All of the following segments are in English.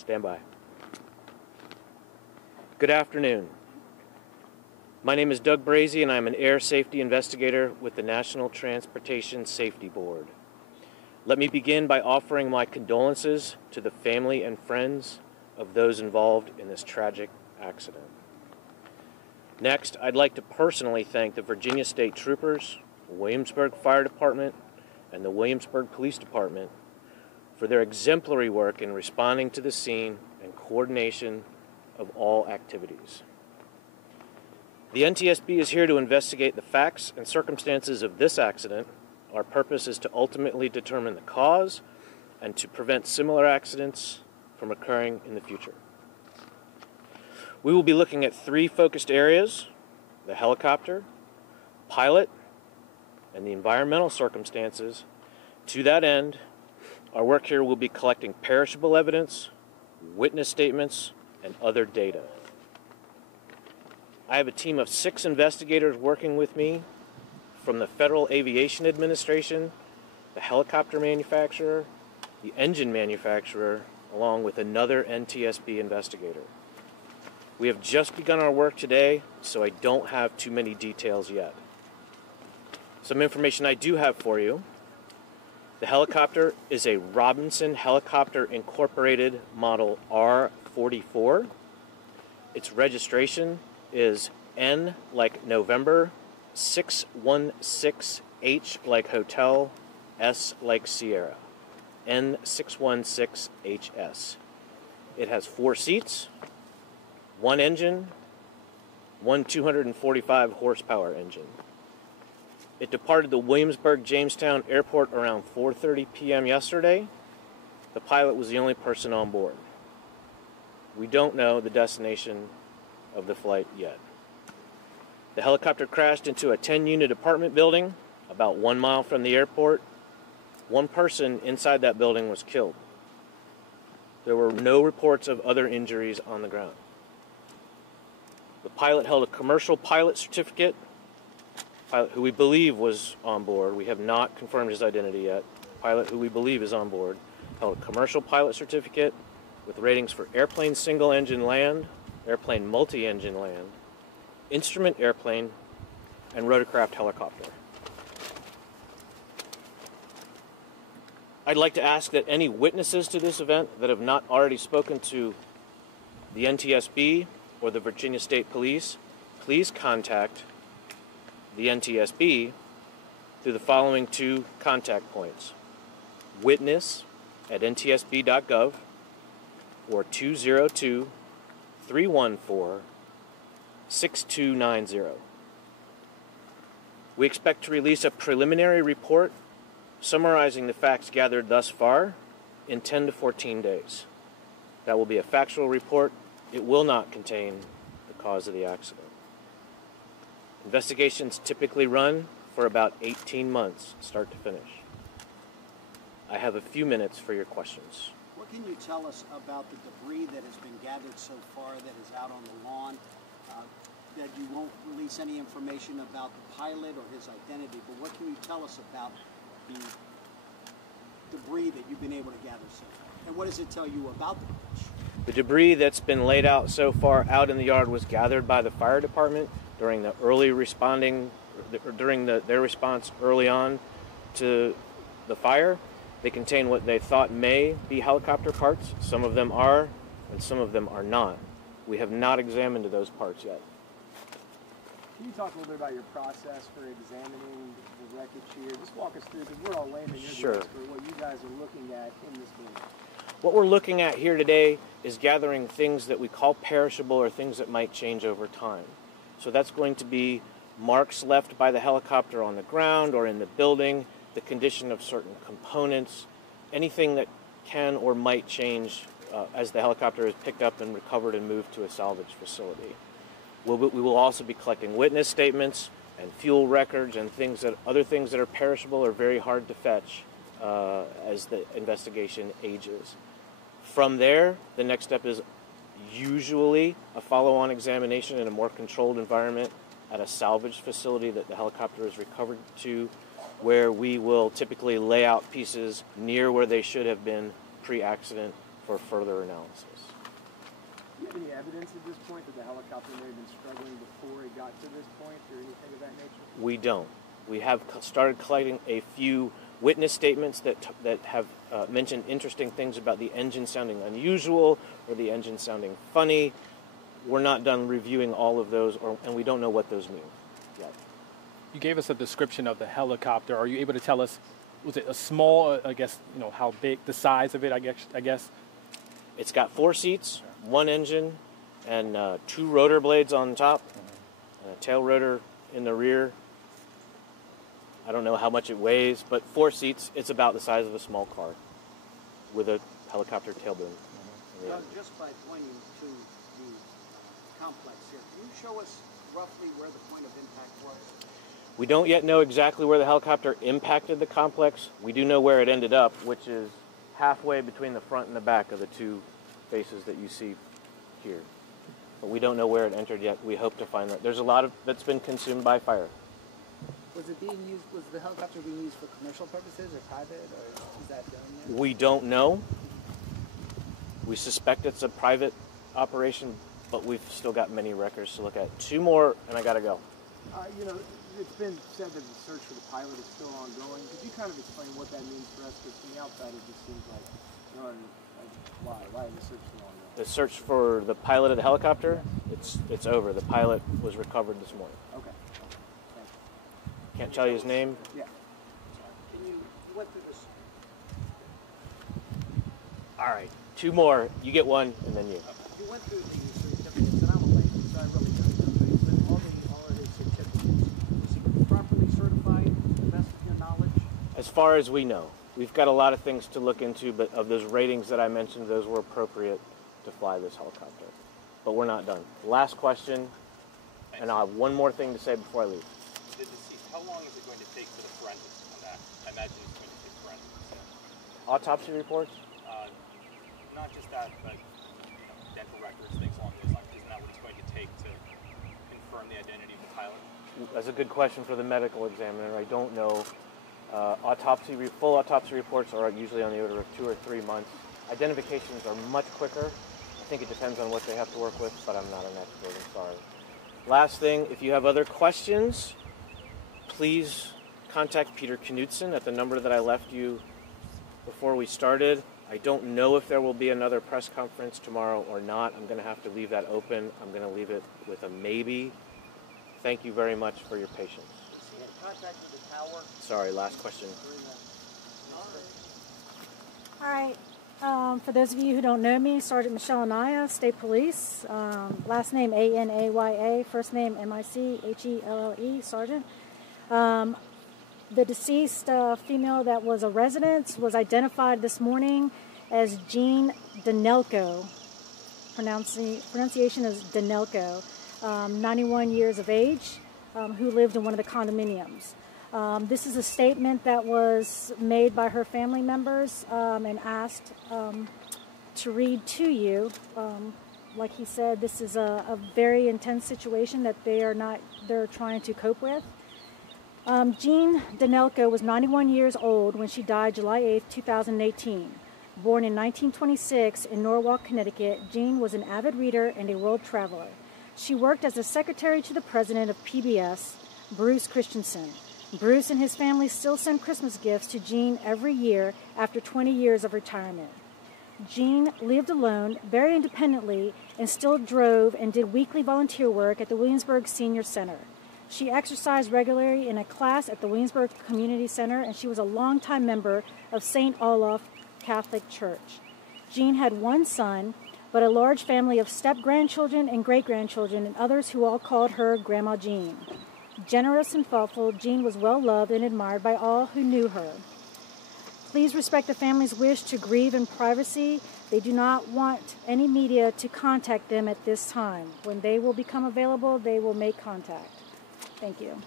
Stand by. Good afternoon. My name is Doug Brazy, and I'm an air safety investigator with the National Transportation Safety Board. Let me begin by offering my condolences to the family and friends of those involved in this tragic accident. Next, I'd like to personally thank the Virginia State Troopers, the Williamsburg Fire Department, and the Williamsburg Police Department for their exemplary work in responding to the scene and coordination of all activities. The NTSB is here to investigate the facts and circumstances of this accident. Our purpose is to ultimately determine the cause and to prevent similar accidents from occurring in the future. We will be looking at three focused areas: the helicopter, pilot, and the environmental circumstances. To that end, our work here will be collecting perishable evidence, witness statements, and other data. I have a team of 6 investigators working with me from the Federal Aviation Administration, the helicopter manufacturer, the engine manufacturer, along with another NTSB investigator. We have just begun our work today, so I don't have too many details yet. Some information I do have for you. The helicopter is a Robinson Helicopter Incorporated Model R44. Its registration is N like November, 616H like Hotel, S like Sierra, N616HS. It has 4 seats, 1 engine, 1 245 horsepower engine. It departed the Williamsburg-Jamestown Airport around 4:30 p.m. yesterday. The pilot was the only person on board. We don't know the destination of the flight yet. The helicopter crashed into a 10-unit apartment building about 1 mile from the airport. 1 person inside that building was killed. There were no reports of other injuries on the ground. The pilot held a commercial pilot certificate. Pilot who we believe was on board, we have not confirmed his identity yet. Pilot who we believe is on board held a commercial pilot certificate with ratings for airplane single-engine land, airplane multi-engine land, instrument airplane, and rotorcraft helicopter. I'd like to ask that any witnesses to this event that have not already spoken to the NTSB or the Virginia State Police, please contact the NTSB through the following 2 contact points: witness@ntsb.gov or 202-314-6290. We expect to release a preliminary report summarizing the facts gathered thus far in 10 to 14 days. That will be a factual report. It will not contain the cause of the accident. Investigations typically run for about 18 months, start to finish. I have a few minutes for your questions. What can you tell us about the debris that has been gathered so far that is out on the lawn? That you won't release any information about the pilot or his identity, but what can you tell us about the debris that you've been able to gather so far? And what does it tell you about the crash? The debris that's been laid out so far out in the yard was gathered by the fire department during the their response early on to the fire. They contain what they thought may be helicopter parts. Some of them are, and some of them are not. We have not examined those parts yet. Can you talk a little bit about your process for examining the wreckage here? Just walk us through, because we're all laymen, you're the expert, what you guys are looking at in this building. What we're looking at here today is gathering things that we call perishable or things that might change over time. So that's going to be marks left by the helicopter on the ground or in the building, the condition of certain components, anything that can or might change as the helicopter is picked up and recovered and moved to a salvage facility. We will also be collecting witness statements and fuel records and other things that are perishable or very hard to fetch as the investigation ages. From there, the next step is usually a follow-on examination in a more controlled environment at a salvage facility that the helicopter is recovered to, where we will typically lay out pieces near where they should have been pre-accident for further analysis. Do you have any evidence at this point that the helicopter may have been struggling before it got to this point or anything of that nature? We don't. We have started collecting a few witness statements that have mentioned interesting things about the engine sounding unusual or the engine sounding funny. We're not done reviewing all of those, and we don't know what those mean yet. You gave us a description of the helicopter. Are you able to tell us, was it a small, I guess, how big, the size of it, I guess? It's got 4 seats, 1 engine, and 2 rotor blades on top, and a tail rotor in the rear. I don't know how much it weighs, but 4 seats, it's about the size of a small car with a helicopter tail boom. Just by pointing to the complex here, can you show us roughly where the point of impact was? We don't yet know exactly where the helicopter impacted the complex. We do know where it ended up, which is halfway between the front and the back of the 2 faces that you see here. But we don't know where it entered yet. We hope to find that. There's a lot of that's been consumed by fire. Was the helicopter being used for commercial purposes or private, or is that done yet? We don't know. We suspect it's a private operation, but we've still got many records to look at. 2 more, and I gotta go. It's been said that the search for the pilot is still ongoing. Could you kind of explain what that means for us? Because from the outside, it just seems like, why is the search still ongoing? The search for the pilot of the helicopter, it's over. The pilot was recovered this morning. Okay. Can't tell you his name. Yeah. You went through this. All right, 2 more. You get 1, and then you. You went through the certificates, and I'm a layman, so I really don't know. But all of his certificates, was he properly certified, to the best of your knowledge? As far as we know, we've got a lot of things to look into, but of those ratings that I mentioned, those were appropriate to fly this helicopter. But we're not done. Last question, and I'll have 1 more thing to say before I leave. How long is it going to take for the forensics on that? I imagine it's going to take forensics. Autopsy reports? Not just that, but dental records, things along those lines. Isn't that what it's going to take to confirm the identity of the pilot? That's a good question for the medical examiner. I don't know. Full autopsy reports are usually on the order of 2 or 3 months. Identifications are much quicker. I think it depends on what they have to work with, but I'm not an expert. I'm sorry. Last thing, if you have other questions, please contact Peter Knudsen at the number that I left you before we started. I don't know if there will be another press conference tomorrow or not. I'm going to have to leave that open. I'm going to leave it with a maybe. Thank you very much for your patience. Was he in contact with the tower? Sorry, last question. All right. For those of you who don't know me, Sergeant Michelle Anaya, State Police. Last name Anaya, first name Michelle, Sergeant. The deceased female that was a resident was identified this morning as Jean Danelko. Pronunciation is Danelko, 91 years of age, who lived in one of the condominiums. This is a statement that was made by her family members and asked to read to you. Like he said, this is a very intense situation that they're trying to cope with. Jean Danelko was 91 years old when she died July 8, 2018. Born in 1926 in Norwalk, Connecticut, Jean was an avid reader and a world traveler. She worked as a secretary to the president of PBS, Bruce Christensen. Bruce and his family still send Christmas gifts to Jean every year after 20 years of retirement. Jean lived alone, very independently, and still drove and did weekly volunteer work at the Williamsburg Senior Center. She exercised regularly in a class at the Williamsburg Community Center, and she was a longtime member of St. Olaf Catholic Church. Jean had 1 son, but a large family of step-grandchildren and great-grandchildren and others who all called her Grandma Jean. Generous and thoughtful, Jean was well-loved and admired by all who knew her. Please respect the family's wish to grieve in privacy. They do not want any media to contact them at this time. When they will become available, they will make contact. Thank you.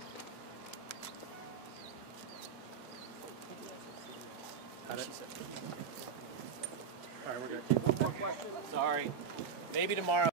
All right, we're good. Sorry. Maybe tomorrow.